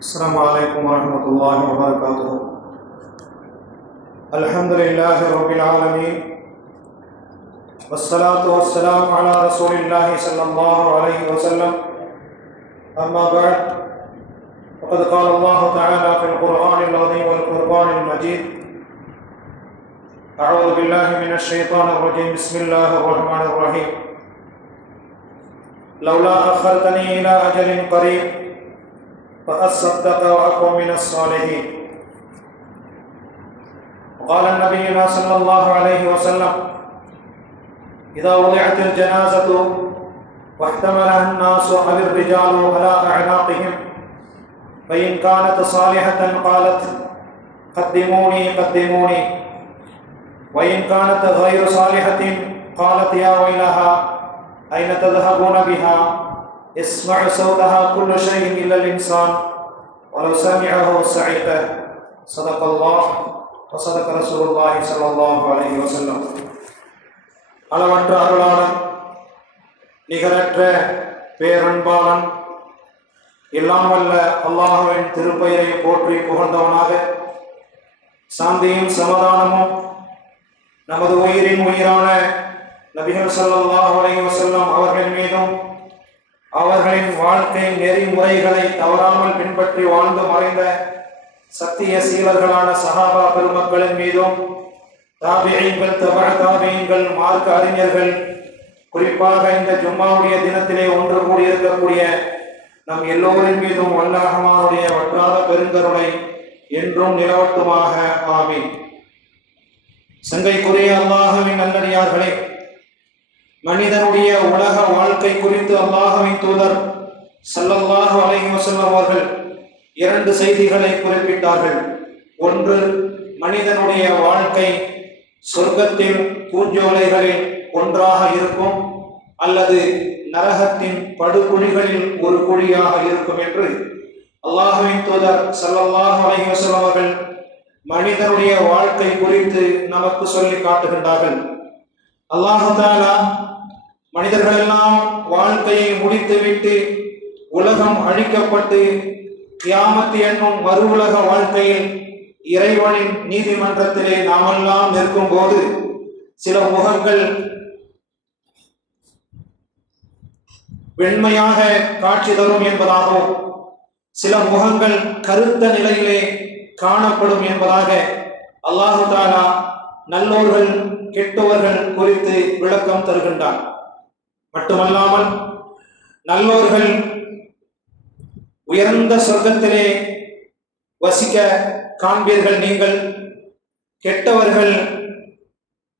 السلام عليكم ورحمة الله وبركاته. الحمد لله رب العالمين والصلاة والسلام على رسول الله صلى الله عليه وسلم. أما بعد، فقد قال الله تعالى في القرآن العظيم والفرقان المجيد: أعوذ بالله من الشيطان الرجيم. بسم الله الرحمن الرحيم. لولا أخرتني إلى أجل قريب فأصدق وأكون من الصالحين. وقال النبي صلى الله عليه وسلم: إذا وضعت الجنازة واحتملها الناس أو الرجال على أعناقهم فإن كانت صالحة قالت قدموني قدموني، وإن كانت غير صالحة قالت يا ويلها أين تذهبون بها؟ اسمع صوتها كل شيء إلا الإنسان ولو سمعه صعق. صدق الله وصدق رسول الله صلى الله عليه وسلم. அளவற்ற அருளாளன், நிகரற்ற பேரன்பாளன், எல்லாம் வல்ல அல்லாஹ்வின் திருப்பெயரை போற்றி புகழ்ந்தவனாக, சாந்தியும் சமாதானமும் நமது உயிரின் உயிரான நபிகள் ஸல்லல்லாஹு அலைஹி வஸல்லம் அவர்கள் மீதும், அவர்களின் வாழ்க்கை நெறிமுறைகளை தவறாமல் பின்பற்றி வாழ்ந்து மறைந்த சத்திய சீலர்களான சஹாபா பெருமக்களின் மீதும், தாபிஈன்கள், தபஅ தாபிஈன்கள், மார்க்க அறிஞர்கள், குறிப்பாக இந்த ஜும்மாவுடைய தினத்திலே ஒன்று கூடியிருக்கக்கூடிய நம் எல்லோரின் மீதும் அல்லாஹ் ரஹ்மானுடைய வற்றாத பெருங்கருணை என்றும் நிலவட்டுமாக. ஆமீன். சங்கைக்குரிய அல்லாஹ்வின் நல்லடியார்களே, மனிதனுடைய உலக வாழ்க்கை குறித்து அல்லாஹ்வின் தூதர் ஸல்லல்லாஹு அலைஹி வஸல்லம் அவர்கள் இரண்டு செய்திகளை குறிப்பிட்டார்கள். ஒன்று, மனிதனுடைய வாழ்க்கை சொர்க்கத்தின் பூஞ்சோலைகளில் ஒன்றாக இருக்கும் அல்லது நரகத்தின் படுகுழிகளில் ஒரு குழியாக இருக்கும் என்று அல்லாஹ்வின் தூதர் ஸல்லல்லாஹு அலைஹி வஸல்லம் அவர்கள் மனிதனுடைய வாழ்க்கை குறித்து நமக்கு சொல்லி காட்டுகின்றார்கள். அல்லாஹ் தஆலா மனிதர்களெல்லாம் வாழ்க்கையை முடித்துவிட்டு உலகம் அழிக்கப்பட்டு கியாமத் என்னும் மறு உலக வாழ்க்கையில் இறைவனின் நீதிமன்றத்திலே நாமெல்லாம் நிற்கும் போது சில முகங்கள் வெண்மையாக காட்சி தரும் என்பதாகவும், சில முகங்கள் கருத்த நிலையிலே காணப்படும் என்பதாக அல்லாஹ் தஆலா நல்லோர்கள் கெட்டவர்கள் குறித்து விளக்கம் தருகின்றார். மட்டுமல்லாமல் நல்லோர்கள் உயர்ந்த சொர்க்கத்திலே வசிக்க காண்பீர்கள் நீங்கள், கெட்டவர்கள்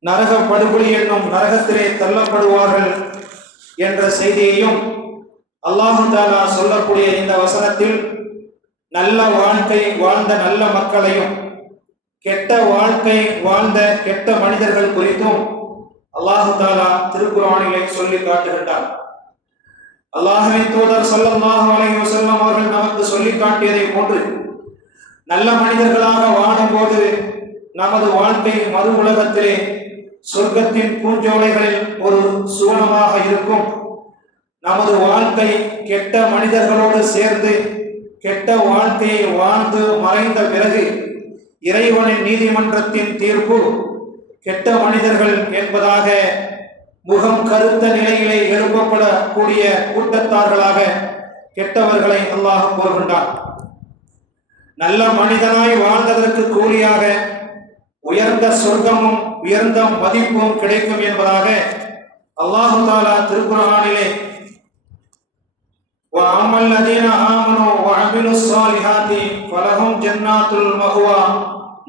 நரக படுகொலி என்னும் நரகத்திலே தள்ளப்படுவார்கள் என்ற செய்தியையும் அல்லாஹ் தஆலா சொல்லக்கூடிய இந்த வசனத்தில் நல்ல வாழ்க்கை வாழ்ந்த நல்ல மக்களையும் கெட்ட வாழ்க்கை வாழ்ந்த கெட்ட மனிதர்கள் குறித்தும் அல்லாஹ் தஆலா திருக்குர்ஆனிலே சொல்லி காட்டுகின்றார். அல்லாஹ்வின் தூதர் ஸல்லல்லாஹு அலைஹி வஸல்லம் அவர்கள் நமக்கு சொல்லி காட்டியதை போன்று நல்ல மனிதர்களாக வாழும்போது நமது வாழ்க்கை மறு உலகத்திலே சொர்க்கத்தின் பூஞ்சோலைகளில் ஒரு சுவனமாக இருக்கும். நமது வாழ்க்கை கெட்ட மனிதர்களோடு சேர்ந்து கெட்ட வாழ்க்கையை வாழ்ந்து மறைந்த பிறகு இறைவனின் நீதிமன்றத்தின் தீர்ப்பு கெட்ட மனிதர்கள் என்பதாக முகம் கருத்த நிலையிலே எழுப்பப்படக்கூடிய கூட்டத்தார்களாக கெட்டவர்களை அல்லாஹ் கூறுகின்றார். நல்ல மனிதனாய் வாழ்ந்ததற்கு கூலியாக உயர்ந்த சொர்க்கமும் உயர்ந்த மதிப்பும் கிடைக்கும் என்பதாக அல்லாஹ் தஆலா திருக்குர்ஆனிலே وَأَمَّا الَّذِينَ آمَنُوا وَعَمِلُوا الصَّالِحَاتِ فَلَهُمْ جَنَّاتُ الْمَأْوَى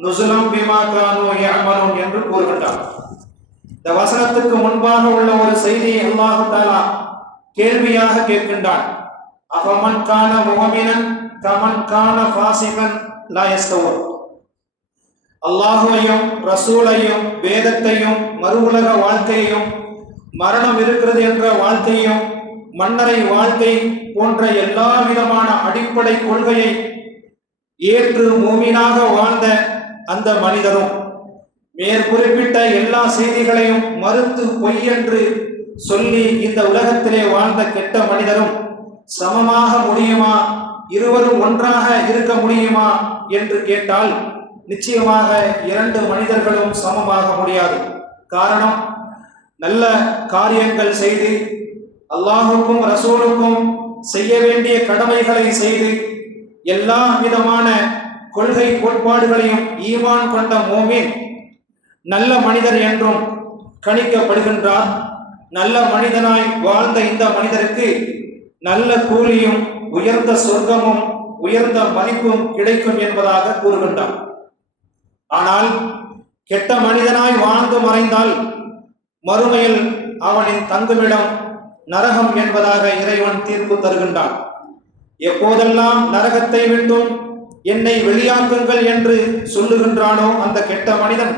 نُزُلًا بِمَا كَانُوا يَعْمَلُونَ என்று கூறுகின்றார். இந்த வசனத்துக்கு முன்பாக உள்ள ஒரு செய்தியை அல்லாஹ் தஆலா கேள்வியாக கேட்கின்றான். அஃபமன் கான முஃமினன் கமன் கான ஃபாஸிகன் லா யஸ்தவூன். அல்லாஹ்வையும் ரசூலையும் வேதத்தையும் மறு உலக வாழ்க்கையையும் மரணம் இருக்கிறது என்ற வாழ்க்கையும் மன்னரை வாழ்க்கை போன்ற எல்லா விதமான அடிப்படை கொள்கையை ஏற்று மூமினாக வாழ்ந்த அந்த மனிதரும் மேற்குறிப்பிட்ட எல்லா செய்திகளையும் மறுத்து பொய் என்று சொல்லி இந்த உலகத்திலே வாழ்ந்த கெட்ட மனிதரும் சமமாக முடியுமா இருவரும் ஒன்றாக இருக்க முடியுமா என்று கேட்டால் நிச்சயமாக இரண்டு மனிதர்களும் சமமாக முடியாது. காரணம், நல்ல காரியங்கள் செய்து அல்லாஹுக்கும் ரசூலுக்கும் செய்ய வேண்டிய கடமைகளை செய்து எல்லா விதமான கொள்கை கோட்பாடுகளையும் ஈமான் கொண்ட மோமின் நல்ல மனிதர் என்றும் கணிக்கப்படுகின்றார். நல்ல மனிதனாய் வாழ்ந்த இந்த மனிதருக்கு நல்ல கூலியும் உயர்ந்த சொர்க்கமும் உயர்ந்த மதிப்பும் கிடைக்கும் என்பதாக கூறுகின்றார். ஆனால் கெட்ட மனிதனாய் வாழ்ந்து மறைந்தால் மறுமையில் அவனின் தங்குமிடம் நரகம் என்பதாக இறைவன் தீர்ப்பு தருகின்றான். எப்போதெல்லாம் நரகத்தை விட்டும் என்னை வெளியாக்குங்கள் என்று சொல்லுகின்றானோ அந்த கெட்ட மனிதன்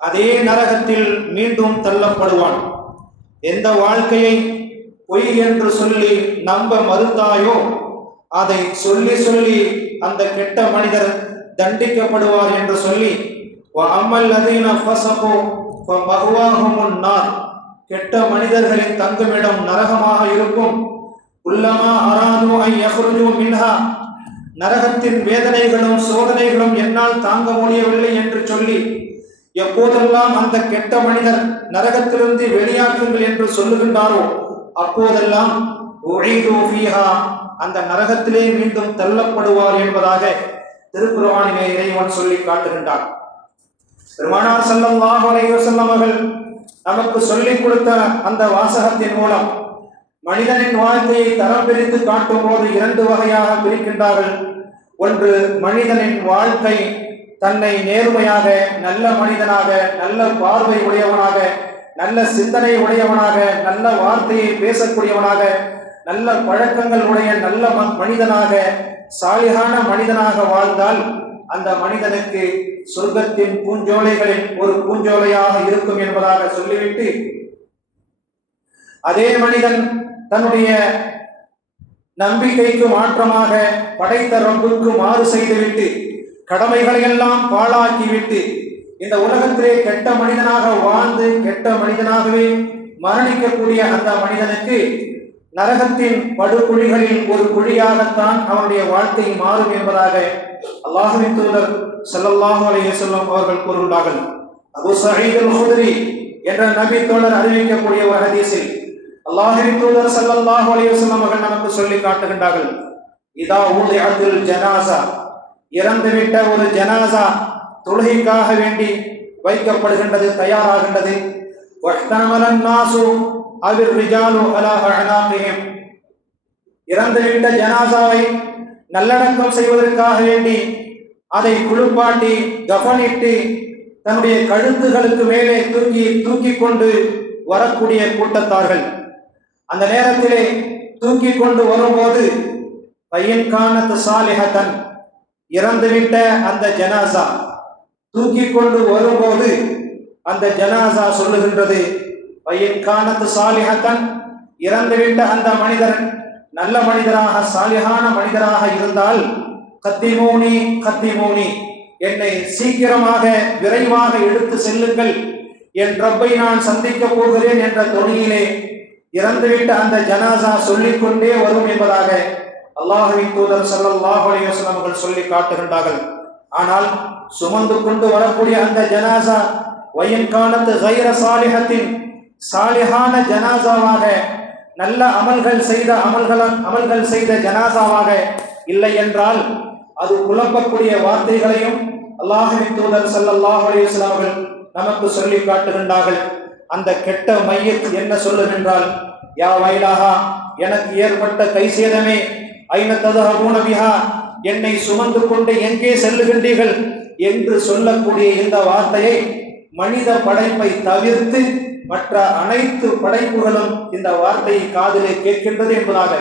அதே நரகத்தில் மீண்டும் தள்ளப்படுவான். எந்த வாழ்க்கையை பொய் என்று சொல்லி நம்ப மறுத்தாயோ அதை சொல்லி சொல்லி அந்த கெட்ட மனிதர் தண்டிக்கப்படுவார் என்று சொல்லி கெட்ட மனிதர்களின் தங்குமிடம் நரகமாக இருக்கும். உள்ளமா அராது ஐ யஹ்ருஜு மின்ஹா, நரகத்தின் வேதனைகளும் சோதனைகளும் என்னால் தாங்க முடியவில்லை என்று சொல்லி எப்போதெல்லாம் அந்த கெட்ட மனிதர் நரகத்திலிருந்து வெளியாக்குங்கள் என்று சொல்லுகின்றாரோ அப்போதெல்லாம் அந்த நரகத்திலே மீண்டும் தள்ளப்படுவார் என்பதாக திருக்குர்ஆனிலே இறைவன் சொல்லி காட்டுகின்றார். பெருமானார் ஸல்லல்லாஹு அலைஹி வஸல்லம் அவர்கள் நமக்கு சொல்லிக் கொடுத்த அந்த வாசகத்தின் மூலம் மனிதனின் வாழ்க்கையை தரம் பிரித்து காட்டும் போது இரண்டு வகையாக பிரிக்கின்றார்கள். ஒன்று, மனிதனின் வாழ்க்கை தன்னை நேர்மையாக, நல்ல மனிதனாக, நல்ல பார்வை உடையவனாக, நல்ல சிந்தனை உடையவனாக, நல்ல வார்த்தையை பேசக்கூடியவனாக, நல்ல பழக்கங்கள் உடைய நல்ல மனிதனாக, சாலிகான மனிதனாக வாழ்ந்தால் அந்த மனிதனுக்கு சொர்க்கத்தின் பூஞ்சோலைகளில் ஒரு பூஞ்சோலையாக இருக்கும் என்பதாக சொல்லிவிட்டு, அதே மனிதன் தன்னுடைய நம்பிக்கைக்கு மாற்றமாக படைத்த ரப்புக்கு மாறு செய்துவிட்டு கடமைகளை எல்லாம் பாழாக்கிவிட்டு இந்த உலகத்திலே கெட்ட மனிதனாக வாழ்ந்து கெட்ட மனிதனாகவே மரணிக்கக்கூடிய அந்த மனிதனுக்கு நரகத்தின் படுகுழிகளில் ஒரு குழியாகத்தான் அவனுடைய வாழ்க்கை மாறும் என்பதாக அல்லாஹ்வின் தூதர் ஸல்லல்லாஹு அலைஹி வஸல்லம் அவர்கள் கூறுகிறார்கள். அபூ ஸஈத் அல்-குத்ரி என்ற நபி தோழர் அறிவிக்கக்கூடிய ஒரு ஹதீஸில் அல்லாஹ்வின் தூதர் ஸல்லல்லாஹு அலைஹி வஸல்லம் அவர்கள் நமக்கு சொல்லி காட்டுகின்றார்கள், இதா உதிஅத்துல் ஜனாஸா, இறந்துவிட்ட ஒரு ஜனாஸா தொழுகைக்காக வேண்டி வைக்கப்படுகின்றது, தயாராகின்றது. வஹ்தமலன் நாசு அவிர் ரிஜாலு அலா அனாகிஹிம், இறந்துவிட்ட ஜனாஸாவை நல்லடக்கம் செய்வதற்காக வேண்டி அதை குளிப்பாட்டி கஃனிட்டு தன்னுடைய கழுத்துகளுக்கு மேலே தூக்கி கொண்டு வரக்கூடிய கூட்டத்தார்கள். அந்த நேரத்திலே தூக்கி கொண்டு வரும்போது பையன் கானத் சாலிஹத்தன், இறந்துவிட்ட அந்த ஜனாசா தூக்கி கொண்டு வரும்போது அந்த ஜனாசா சொல்லுகின்றது, பையன் கானத் சாலிஹத்தன், இறந்துவிட்ட அந்த மனிதர் நல்ல மனிதராக சாலிஹான மனிதராக இருந்தால் கத்திமோனி கத்திமோனி, என்னை சீக்கிரமாக விரைவாக எடுத்து செல்லுங்கள், என் ரப்பை நான் சந்திக்க போகிறேன் என்ற தொனியிலே இறந்துவிட்ட அந்த ஜனாசா சொல்லிக்கொண்டே வரும் என்பதாக அல்லாஹ்வின் தூதர் ஸல்லல்லாஹு அலைஹி வஸல்லம் அவர்கள் சொல்லி காட்டுகின்றார்கள். ஆனால் சுமந்து கொண்டு வரக்கூடிய அந்த ஜனாசா வயன் கானத் கைர சாலிஹத்தின், சாலிஹான ஜனாசாவாக, நல்ல அமல்கள் செய்த ஜனாசாவாக இல்லை என்றால் அது குழப்பக்கூடிய வார்த்தைகளையும் அல்லாஹ்வின் தூதர் ஸல்லல்லாஹு அலைஹி வஸல்லம் அவர்கள் நமக்கு சொல்லி காட்டுகின்றார்கள். அந்த கெட்ட மையத் என்ன சொல்லுகின்றால், யா வைலாஹா, எனக்கு ஏற்பட்ட கை சேதமே, ஐன ததஹபூன பிஹா, என்னை சுமந்து கொண்டு எங்கே செல்லுகின்றீர்கள் என்று சொல்லக்கூடிய இந்த வார்த்தையை மனித படைப்பை தவிர்த்து மற்ற அனைத்து படைப்புகளும் இந்த வார்த்தையை காதிலே கேட்கின்றது என்பதாக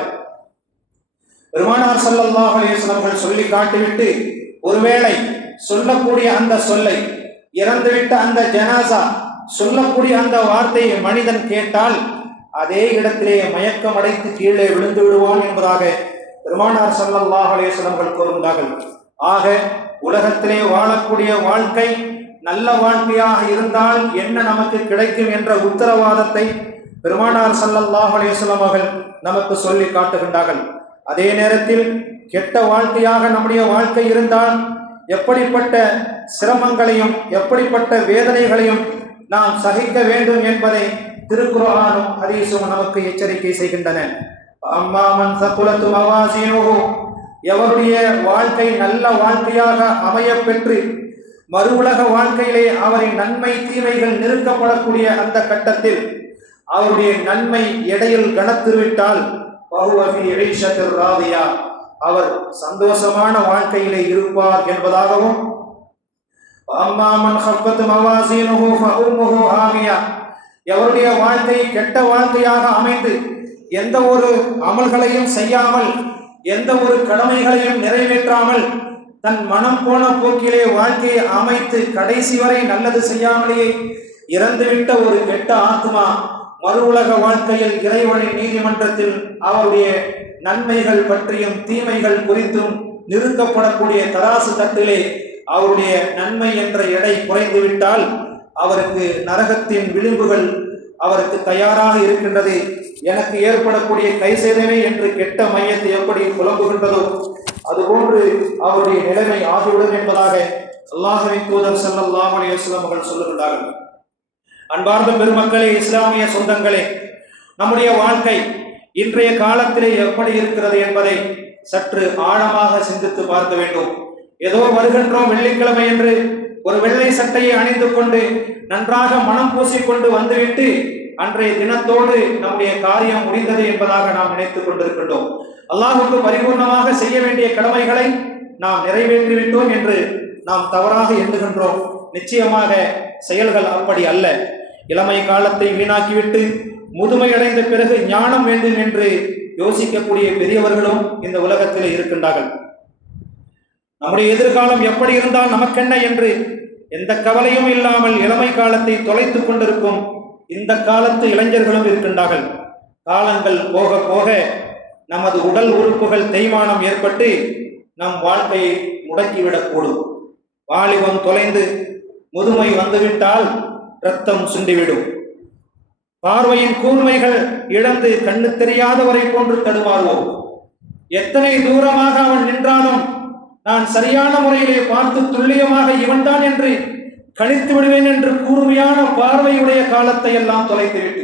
பெருமானார் ஸல்லல்லாஹு அலைஹி வஸல்லம் அவர்கள் சொல்லி காட்டிவிட்டு, ஒருவேளை சொல்லக்கூடிய அந்த சொல்லை, இறந்துவிட்ட அந்த ஜனாசா சொல்லக்கூடிய அந்த வார்த்தையை மனிதன் கேட்டால் அதே இடத்திலே மயக்கம் அடைத்து கீழே விழுந்து விடுவான் என்பதாக பெருமானார் ஸல்லல்லாஹு அலைஹி வஸல்லம் அவர்கள் கூறுகிறார்கள். ஆக உலகத்திலே வாழக்கூடிய வாழ்க்கை நல்ல வாழ்க்கையாக இருந்தால் என்ன நமக்கு கிடைக்கும் என்ற உத்தரவாதத்தை பெருமானார் ஸல்லல்லாஹு அலைஹி வஸல்லம் அவர்கள் நமக்கு சொல்லி காட்டுகின்றார்கள். அதே நேரத்தில் கெட்ட வாழ்க்கையாக நம்முடைய வாழ்க்கை இருந்தால் எப்படிப்பட்ட சிரமங்களையும் எப்படிப்பட்ட வேதனைகளையும் நாம் சகிக்க வேண்டும் என்பதை திருக்குர்ஆனும் ஹதீஸும் நமக்கு எச்சரிக்கை செய்கின்றன. அம்மாமன் சகுலத்து மவாசீனுஹு, எவருடைய வாழ்க்கை நல்ல வாழ்க்கையாக அமைய பெற்று மறு உலக வாழ்க்கையிலே அவரின் நன்மை தீமைகள் நிறுக்கப்படக்கூடிய அந்த கட்டத்தில் அவருடைய நன்மை எடையில் கனத்துவிட்டால் அவர் சந்தோஷமான வாழ்க்கையிலே இருப்பார் என்பதாகவும், எவருடைய வாழ்க்கை கெட்ட வாழ்க்கையாக அமைந்து எந்த ஒரு அமல்களையும் செய்யாமல் எந்த ஒரு கடமைகளையும் நிறைவேற்றாமல் தன் மனம் போன போக்கிலே வாழ்க்கையை அமைத்து கடைசி வரை நல்லது செய்யாமலேயே இறந்துவிட்ட ஒரு கெட்ட ஆத்மா மறு உலக வாழ்க்கையில் இறைவனின் நீதிமன்றத்தில் அவருடைய நன்மைகள் பற்றியும் தீமைகள் குறித்தும் நிறுத்தப்படக்கூடிய தராசு தட்டிலே அவருடைய நன்மை என்ற எடை குறைந்துவிட்டால் அவருக்கு நரகத்தின் விளிம்புகள் அவருக்கு தயாராக இருக்கின்றது. எனக்கு ஏற்படக்கூடிய கை சேதமே என்று கெட்ட மையத்தை எப்படி புலம்புகின்றதோ அதுபோன்று அவருடைய நிலைமை ஆகிவிடும் என்பதாக அல்லாஹ்வின் தூதர் ஸல்லல்லாஹு அலைஹி வஸல்லம் அவர்கள் சொல்லுகின்றார்கள். அன்பார்ந்த பெருமக்களே, இஸ்லாமிய சொந்தங்களே, நம்முடைய வாழ்க்கை இன்றைய காலத்திலே எப்படி இருக்கிறது என்பதை சற்று ஆழமாக சிந்தித்து பார்க்க வேண்டும். ஏதோ வருகின்றோம் வெள்ளிக்கிழமை என்று ஒரு வெள்ளை சட்டையை அணிந்து கொண்டு நன்றாக மனம் பூசிக்கொண்டு வந்துவிட்டு அன்றைய தினத்தோடு நம்முடைய காரியம் முடிந்தது என்பதாக நாம் நினைத்துக் கொண்டிருக்கின்றோம். அல்லாஹ்வுக்கு பரிபூர்ணமாக செய்ய வேண்டிய கடமைகளை நாம் நிறைவேற்றிவிட்டோம் என்று நாம் தவறாக எண்ணுகின்றோம். நிச்சயமாக செயல்கள் அப்படி அல்ல. இளமை காலத்தை வீணாக்கிவிட்டு முதுமை அடைந்த பிறகு ஞானம் வேண்டும் என்று யோசிக்கக்கூடிய பெரியவர்களும் இந்த உலகத்தில் இருக்கின்றார்கள். நம்முடைய எதிர்காலம் எப்படி இருந்தால் நமக்கென்ன என்று எந்த கவலையும் இல்லாமல் இளமை காலத்தை தொலைத்துக் கொண்டிருக்கும் இந்த காலத்து இளைஞர்களும் இருக்கின்றார்கள். காலங்கள் போக போக நமது உடல் உறுப்புகள் தேய்மானம் ஏற்பட்டு நம் வாழ்க்கையை முடக்கிவிடக்கூடும். வாலிபம் தொலைந்து முதுமை வந்துவிட்டால் இரத்தம் சுண்டிவிடும். பார்வையின் கூர்மைகள் இழந்து கண்ணு தெரியாதவரை போன்று தடுமாறுவோம். எத்தனை தூரமாக அவன் நின்றாலும் நான் சரியான முறையிலே பார்த்து துல்லியமாக இவன்தான் என்று கணித்து விடுவேன் என்று கூர்மையான பார்வையுடைய காலத்தை எல்லாம் தொலைத்துவிட்டு,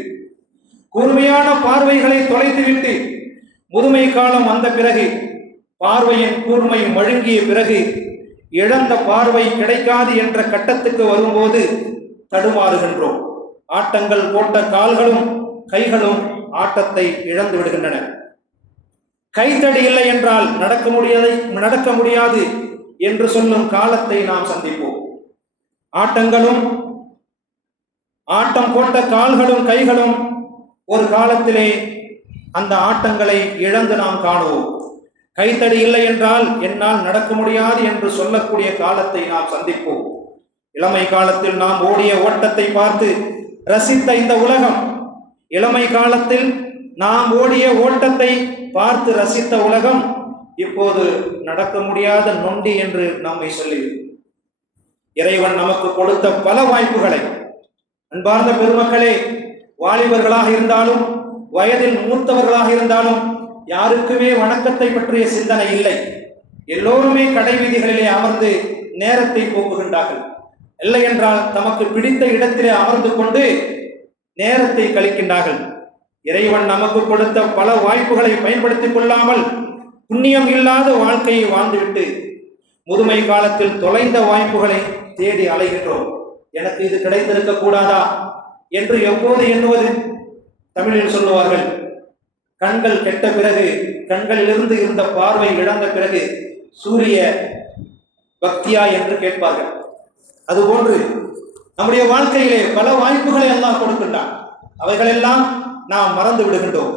கூர்மையான பார்வைகளை தொலைத்துவிட்டு முதுமை காலம் வந்த பிறகு, பார்வையின் கூர்மை மழுங்கிய பிறகு, இழந்த பார்வை கிடைக்காது என்ற கட்டத்துக்கு வரும்போது தடுமாறுகின்றோம். ஆட்டங்கள் போட்ட கால்களும் கைகளும் ஆட்டத்தை இழந்து விடுகின்றன. கைத்தடி இல்லை என்றால் நடக்க முடியாது என்று சொல்லும் காலத்தை நாம் சந்திப்போம். ஆட்டம் போட்ட கால்களும் கைகளும் ஒரு காலத்திலே அந்த ஆட்டங்களை இழந்து நாம் காணுவோம். கைத்தடி இல்லை என்றால் என்னால் நடக்க முடியாது என்று சொல்லக்கூடிய காலத்தை நாம் சந்திப்போம். இளமை காலத்தில் நாம் ஓடிய ஓட்டத்தை பார்த்து ரசித்த இந்த உலகம், இளமை காலத்தில் நாம் ஓடிய ஓட்டத்தை பார்த்து ரசித்த உலகம் இப்போது நடக்க முடியாத நொண்டி என்று நம்மை சொல்லிவிடும். இறைவன் நமக்கு கொடுத்த பல வாய்ப்புகளை, அன்பார்ந்த பெருமக்களே, வாலிபர்களாக இருந்தாலும் வயதில் மூத்தவர்களாக இருந்தாலும் யாருக்குமே வணக்கத்தை பற்றிய சிந்தனை இல்லை. எல்லோருமே கடை வீதிகளிலே அமர்ந்து நேரத்தை போக்குகின்றார்கள். இல்லை என்றால் தமக்கு பிடித்த இடத்திலே அமர்ந்து கொண்டு நேரத்தை கழிக்கின்றார்கள். இறைவன் நமக்கு கொடுத்த பல வாய்ப்புகளை பயன்படுத்திக் கொள்ளாமல் புண்ணியம் இல்லாத வாழ்க்கையை வாழ்ந்துவிட்டு முதுமை காலத்தில் தொலைந்த வாய்ப்புகளை தேடி அலைகின்றோம். எனக்கு இது கிடைத்திருக்க கூடாதா என்று எப்போது எண்ணுவது? தமிழில் சொல்லுவார்கள், கண்கள் கெட்ட பிறகு, கண்களிலிருந்து இருந்த பார்வை இழந்த பிறகு சூரிய பக்தியா என்று கேட்பார்கள். அதுபோன்று நம்முடைய வாழ்க்கையிலே பல வாய்ப்புகளை எல்லாம் கொடுக்கின்றான். அவைகளெல்லாம் நாம் மறந்து விடுகின்றோம்.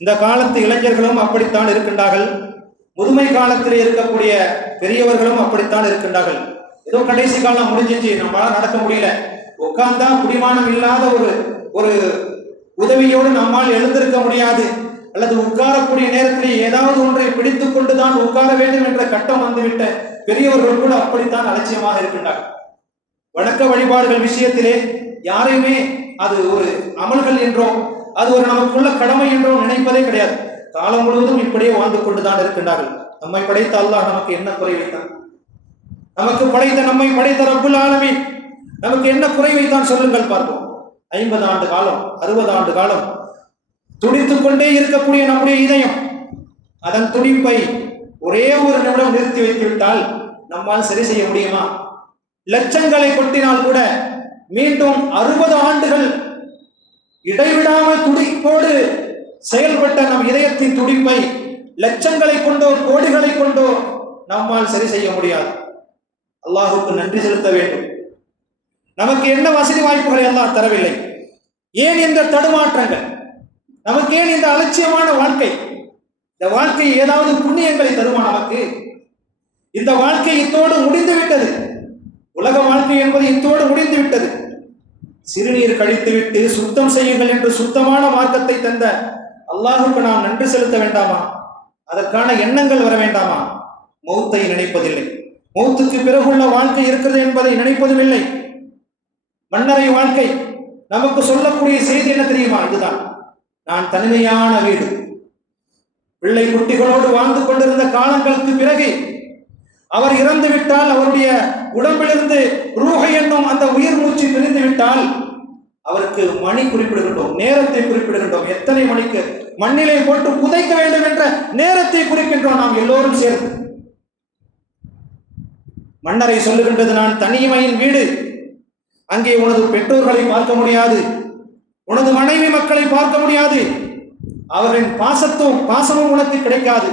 இந்த காலத்து இளைஞர்களும் அப்படித்தான் இருக்கின்றார்கள். முதுமை காலத்திலே இருக்கக்கூடிய பெரியவர்களும் அப்படித்தான் இருக்கின்றார்கள். ஏதோ கடைசி காலம் முடிஞ்சிச்சு, நம்மளால நடக்க முடியல, உட்கார்ந்தா குடிமானம் இல்லாத ஒரு உதவியோடு நம்மால் எழுந்திருக்க முடியாது, அல்லது உட்காரக்கூடிய நேரத்திலே ஏதாவது ஒன்றை பிடித்துக் கொண்டுதான் உட்கார வேண்டும் என்ற கட்டம் வந்துவிட்ட பெரியவர்கள் கூட அப்படித்தான் அலட்சியமாக இருக்கின்றார்கள். வணக்க வழிபாடுகள் விஷயத்திலே யாரையுமே அது ஒரு அமல்கள் என்றோ அது ஒரு நமக்குள்ள கடமை என்றோ நினைப்பதே கிடையாது. காலம் முழுவதும் இப்படியே வாழ்ந்து கொண்டுதான் இருக்கின்றார்கள். நம்மை படைத்த அல்லாஹ் நமக்கு என்ன குறை வைத்தான்? நம்மை படைத்த ரப்புல் ஆலமீன் நமக்கு என்ன குறை வைத்தான் சொல்லுங்கள் பார்ப்போம். 50 ஆண்டு காலம் 60 ஆண்டு காலம் துடித்துக் கொண்டே இருக்கக்கூடிய நம்முடைய இதயம், அதன் துடிப்பை ஒரே ஒரு நிமிடம் நிறுத்தி வைத்துவிட்டால் நம்மால் சரி செய்ய முடியுமா? லட்சங்களை கொட்டினால் கூட மீண்டும் 60 ஆண்டுகள் இடைவிடாமல் துடிப்போடு செயல்பட்ட நம் இதயத்தின் துடிப்பை லட்சங்களை கொண்டோ கோடிகளை கொண்டோ நம்மால் சரி செய்ய முடியாது. அல்லாஹுக்கு நன்றி செலுத்த வேண்டும். நமக்கு என்ன வசதி வாய்ப்புகளை எல்லாம் தரவில்லை? ஏன் இந்த தடுமாற்றங்கள்? நமக்கு ஏன் இந்த அலட்சியமான வாழ்க்கை? இந்த வாழ்க்கை ஏதாவது புண்ணியங்களை தருமா நமக்கு? இந்த வாழ்க்கை இத்தோடு முடிந்து விட்டது. உலக வாழ்க்கை என்பது இத்தோடு முடிந்து விட்டது. சிறுநீர் கழித்துவிட்டு சுத்தம் செய்யுங்கள் என்று சுத்தமான மார்க்கத்தை தந்த அல்லாஹுக்கு நாம் நன்றி செலுத்த வேண்டாமா? அதற்கான எண்ணங்கள் வர வேண்டாமா? மௌத்தை நினைப்பதில்லை. மௌத்துக்கு பிறகுள்ள வாழ்க்கை இருக்கிறது என்பதை நினைப்பதும் இல்லை. மன்னரை வாழ்க்கை நமக்கு சொல்லக்கூடிய செய்தி என்ன தெரியுமா? இதுதான், நான் தனிமையான வீடு. பிள்ளை குட்டிகளோடு வாழ்ந்து கொண்டிருந்த காலங்களுக்கு பிறகு அவர் இறந்து விட்டால், அவருடைய உடம்பிலிருந்து ரூஹை என்னும் அந்த உயிர் மூச்சு பிரிந்து விட்டால், அவருக்கு மணி குறிப்பிடுகின்றோம், நேரத்தை குறிப்பிடுகின்றோம். எத்தனை மணிக்கு மண்ணிலே போட்டு புதைக்க வேண்டும் என்ற நேரத்தை குறிக்கின்றோம் நாம் எல்லோரும் சேர்ந்து. மன்னரை சொல்லுகின்றது, நான் தனிமையின் வீடு. அங்கே உனது பெற்றோர்களை பார்க்க முடியாது, உனது மனைவி மக்களை பார்க்க முடியாது, அவர்களின் பாசமும் உனக்கு கிடைக்காது,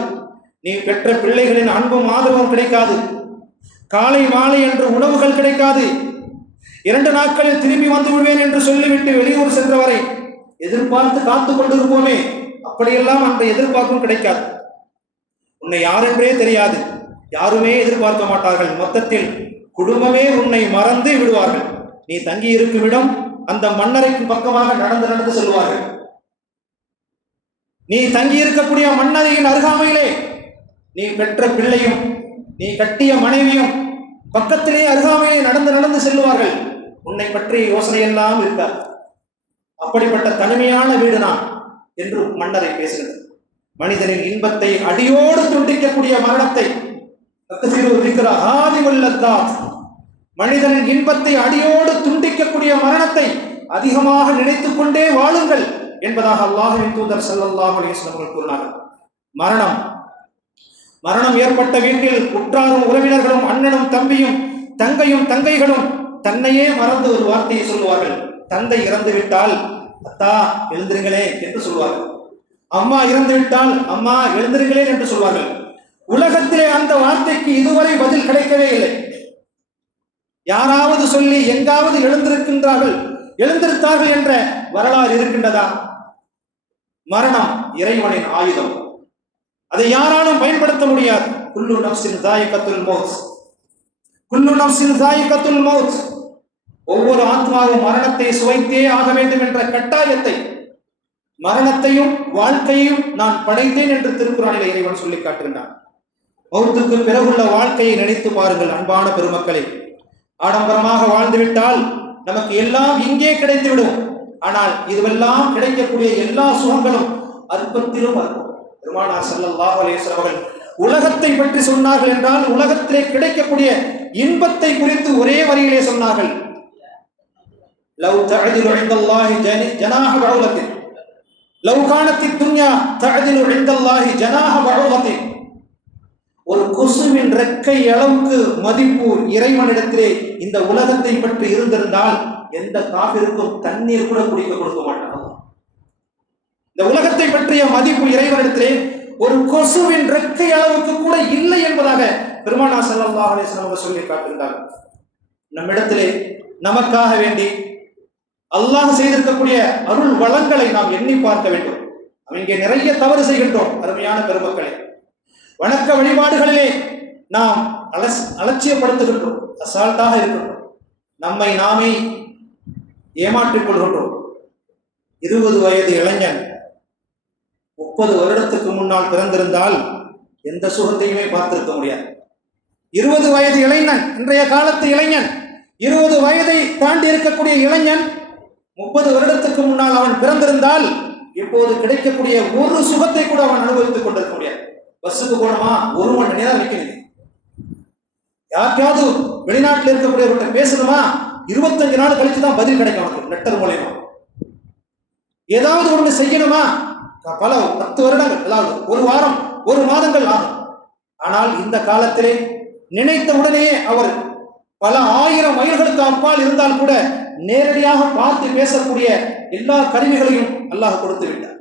நீ பெற்ற பிள்ளைகளின் அன்பும் ஆதரவும் கிடைக்காது, காலை மாலை என்று உணவுகள் கிடைக்காது, 2 நாட்களில் திரும்பி வந்து விடுவேன் என்று சொல்லிவிட்டு வெளியூர் சென்றவரை எதிர்பார்த்து காத்து கொண்டிருப்போமே, அப்படியெல்லாம் அந்த எதிர்பார்ப்பும் கிடைக்காது. உன்னை யாரென்றே தெரியாது, யாருமே எதிர்பார்க்க மாட்டார்கள். மொத்தத்தில் குடும்பமே உன்னை மறந்து விடுவார்கள். நீ தங்கி இருக்கும் இடம் அந்த மன்னரைக்கு பக்கமாக நடந்து நடந்து செல்வார்கள். நீ தங்கி இருக்கக்கூடிய மன்னரையின் அருகாமையிலே நீ பெற்ற பிள்ளையும் நீ கட்டிய மனைவியும் பக்கத்திலே அருகாமையிலே நடந்து நடந்து செல்வார்கள். உன்னை பற்றி யோசனையெல்லாம் இருக்கார். அப்படிப்பட்ட தனிமையான வீடு நான் என்று மன்னரை பேசுகிறது. மனிதனின் இன்பத்தை அடியோடு துண்டிக்கக்கூடிய மரணத்தை, மனிதனின் இன்பத்தை அடியோடு துண்டிக்கக்கூடிய மரணத்தை அதிகமாக நினைத்துக் கொண்டே வாழுங்கள் என்பதாக அல்லாஹ்வின் தூதர் ஸல்லல்லாஹு அலைஹி வஸல்லம் அவர்கள் கூறினார்கள். மரணம் ஏற்பட்ட வீட்டில் உற்றாரும் உறவினர்களும் அண்ணனும் தம்பியும் தங்கையும் தங்கைகளும் தன்னையே மறந்து ஒரு வார்த்தையை சொல்லுவார்கள். தந்தை இறந்து விட்டால் அத்தா எழுந்திருங்களே என்று சொல்வார்கள். அம்மா இறந்து விட்டால் அம்மா எழுந்திருங்களே என்று சொல்வார்கள். உலகத்திலே அந்த வார்த்தைக்கு இதுவரை பதில் கிடைக்கவே இல்லை. யாராவது சொல்லி எங்காவது எழுந்திருத்தார்கள் என்ற வரலாறு இருக்கின்றதா? மரணம் இறைவனின் ஆயுதம், அதை யாராலும் பயன்படுத்த முடியாது. குல்லு நஃப்ஸின் ஸாயிகத்துல் மௌத், குல்லு நஃப்ஸின் ஸாயிகத்துல் மௌத். ஒவ்வொரு ஆத்மாவும் மரணத்தை சுவைத்தே ஆக வேண்டும் என்ற கட்டாயத்தை, மரணத்தையும் வாழ்க்கையையும் நான் படைத்தேன் என்று திருக்குறானிலே இறைவன் சொல்லி காட்டுகின்றான். மௌத்துக்கு பிறகுள்ள வாழ்க்கையை நினைத்து பாருங்கள் அன்பான பெருமக்களே. ஆடம்பரமாக வாழ்ந்துவிட்டால் நமக்கு எல்லாம் இங்கே கிடைத்துவிடும். ஆனால் இதுவெல்லாம் கிடைக்கக்கூடிய எல்லா சுகங்களும் அற்பத்திலும் அற்பம். பெருமானார் ஸல்லல்லாஹு அலைஹி வஸல்லம் அவர்கள் உலகத்தை பற்றி சொன்னார்கள் என்றால் உலகத்திலே கிடைக்கக்கூடிய இன்பத்தை குறித்து ஒரே வரியிலே சொன்னார்கள். லவ் தஅதிலு இன்தல்லாஹி ஜனாஹ பஉலத்தின், லவ் கானத்தித் துன்யா தஅதிலு இன்தல்லாஹி ஜனாஹ பஉலத்தின். ஒரு கொசுவின் ரெக்கை அளவுக்கு மதிப்பு இறைவனிடத்திலே இந்த உலகத்தை பற்றி இருந்திருந்தால் எந்த காபிருக்கும் தண்ணீர் கூட குடிக்க கொடுக்க மாட்டான். இந்த உலகத்தை பற்றிய மதிப்பு இறைவனிடத்திலே ஒரு கொசுவின் ரெக்கை அளவுக்கு கூட இல்லை என்பதாக பெருமானார் ஸல்லல்லாஹு அலைஹி வஸல்லம் சொல்லி காட்டுகிறார். நம்மிடத்திலே நமக்காக வேண்டி அல்லாஹ் செய்திருக்கக்கூடிய அருள் வளங்களை நாம் எண்ணி பார்க்க வேண்டும். இங்கே நிறைய தவறு செய்கின்றோம் அருமையான பெருமக்களே. வணக்க வழிபாடுகளிலே நாம் அலட்சியப்படுத்துகின்றோம், அசால்ட்டாக இருக்கின்றோம், நம்மை நாமே ஏமாற்றிக் கொள்கின்றோம். 20 வயது இளைஞன் 30 வருடத்துக்கு முன்னால் பிறந்திருந்தால் எந்த சுகத்தையுமே பார்த்திருக்க முடியாது. 20 வயது இளைஞன், இன்றைய காலத்து இளைஞன், 20 வயதை தாண்டி இருக்கக்கூடிய இளைஞன் 30 வருடத்துக்கு முன்னால் அவன் பிறந்திருந்தால் இப்போது கிடைக்கக்கூடிய ஒரு சுகத்தை கூட அவன் அனுபவித்துக் கொண்டிருக்க முடியாது. பஸ்ஸுக்கு போனோமா 1 மணி நேரம் நிற்கணும். யாருக்காவது வெளிநாட்டில் இருக்கக்கூடியவர்கிட்ட பேசணுமா 25 நாள் கழிச்சு தான் பதில் கிடைக்கும் அவனுக்கு லெட்டர் மூலமா. ஏதாவது ஒண்ணு செய்யணுமா பல 10 வருடங்கள், அதாவது 1 வாரம் 1 மாதங்கள் ஆகும். ஆனால் இந்த காலத்திலே நினைத்த உடனே அவர் பல 1000 மைல்களுக்கு அப்பால் இருந்தால் கூட நேரடியாக பார்த்து பேசக்கூடிய எல்லா கருவிகளையும் அல்லாஹ் கொடுத்து விட்டார்.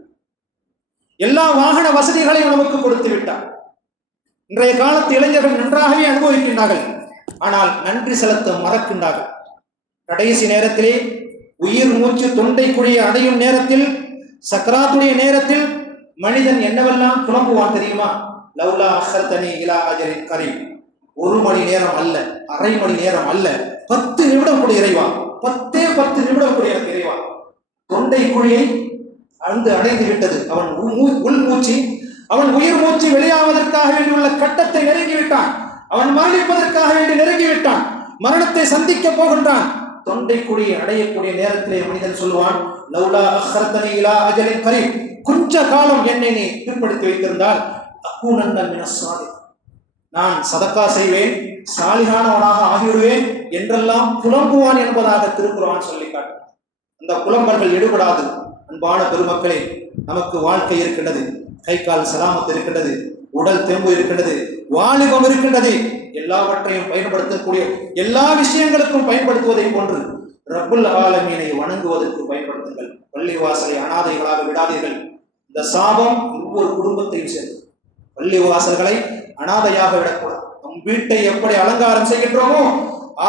எல்லா வாகன வசதிகளையும் நமக்கு கொடுத்து விட்டார். இன்றைய காலத்து இளைஞர்கள் நன்றாகவே அனுபவிக்கின்றார்கள். ஆனால் நன்றி செலுத்த மறக்கின்றார்கள். கடைசி நேரத்திலே உயிர் மூச்சு தொண்டைக்குழியை அடையும் நேரத்தில், சக்கராத்துடைய நேரத்தில் மனிதன் என்னவெல்லாம் புலம்புவான் தெரியுமா? லவ்லா அஹ்ர்தனி இலா அஜலின் கரீம். 1 மணி நேரம் அல்ல, அரை மணி நேரம் அல்ல, 10 நிமிடம் கூட இறைவா, 10 நிமிடம் கூட எனக்கு இறைவா. தொண்டை குழியை அடைந்து விட்டது. அவன் உள்மூச்சு, அவன் உயிர் மூச்சு வெளியாவதற்காக வேண்டியுள்ள கட்டத்தை நெருங்கிவிட்டான். அவன் மரணிப்பதற்காக வேண்டி நெருங்கிவிட்டான். மரணத்தை சந்திக்க போகின்றான். தொண்டை குழியை அடையக்கூடிய நேரத்திலே மனிதன் சொல்லுவான், லவ்லா அஹ்ர்தனி இலா அஜலின் கரீம். கொஞ்ச காலம் என்னை நீ பிற்படுத்தி வைத்திருந்தால் அகூனன்ன மினஸ் சாலிஹீன், நான் சதக்கா செய்வேன், சாலிகானவனாக ஆகிவிடுவேன் என்றெல்லாம் புலம்புவான் என்பதாக திருக்குர்ஆன் சொல்லி காட்டும். அந்த புலம்பல்கள் எடுபடாது. அன்பான பெருமக்களே, நமக்கு வாழ்க்கை இருக்கின்றது, கை கால் சலாமத்து இருக்கின்றது, உடல் தெம்பு இருக்கின்றது, வாலிபம் இருக்கின்றது. எல்லாவற்றையும் பயன்படுத்தக்கூடிய எல்லா விஷயங்களுக்கும் பயன்படுத்துவதை போன்று ரப்புல் ஆலமீனை வணங்குவதற்கு பயன்படுத்துங்கள். பள்ளிவாசலை அனாதைகளாக விடாதீர்கள். இந்த சாபம் ஒவ்வொரு குடும்பத்தையும் சேர்ந்து பள்ளிவாசல்களை அனாதையாக விடக்கூடாது. நம் வீட்டை எப்படி அலங்காரம் செய்கின்றோமோ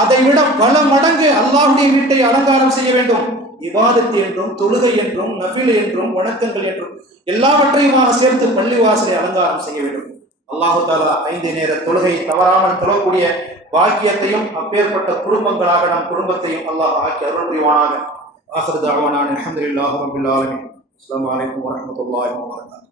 அதை விட பல மடங்கு அல்லாஹ்வுடைய வீட்டை அலங்காரம் செய்ய வேண்டும். இபாதத் என்றும், தொழுகை என்றும், நஃபில் என்றும், வணக்கங்கள் என்றும் எல்லாவற்றையுமாக சேர்த்து பள்ளிவாசலை அலங்காரம் செய்ய வேண்டும். அல்லாஹு தஆலா 5 நேர தொழுகை தவறாமல் தொழக்கூடிய பாக்கியத்தையும் அப்பேற்பட்ட குடும்பங்களாக நம் குடும்பத்தையும் அல்லாஹ் ஆக்கி அருள் புரிவானாக. ஆகிரு தஅவானா அல்ஹம்துலில்லாஹி ரப்பில் ஆலமீன். அஸ்ஸலாமு அலைக்கும் வரஹ்மத்துல்லாஹி வபரகாத்துஹு.